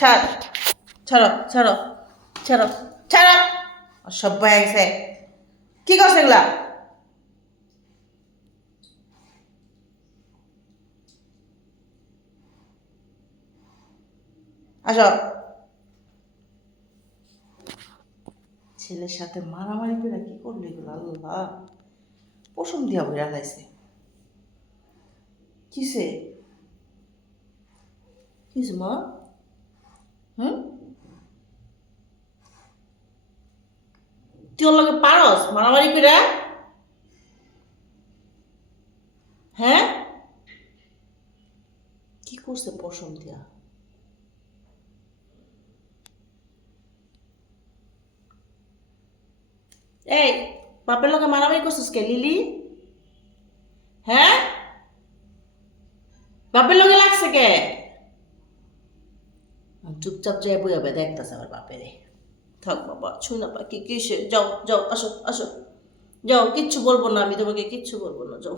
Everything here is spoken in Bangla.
ছাড়, ছাড়ো ছাড়ো ছাড়ো ছাড়ো। অসভ্য হয়ে গেছে। কি করছে এগুলা? আসো। ছেলের সাথে মারামারি করে কি করলো এগুলো? আল্লাহ, পশম দিয়া বইরা লাইছে। কিসে কিসে মা? হুম, তুই ওর লগে পারস মারামারি করে? হ্যাঁ, কি করছে পশম দিয়া? এই, বাপের লগে মারামারি করছিস কে লিলি? হ্যাঁ, বাপের লগে লাগছে কে? চুপচাপ যাই বই হবে দেখতেছে আমার বাপেরে। থাক বাবা, ছুই না পাখি কিসে, যাও যাও, আসো আসো, যাও, কিচ্ছু বলবো না, আমি তোমাকে কিচ্ছু বলবো না, যাও।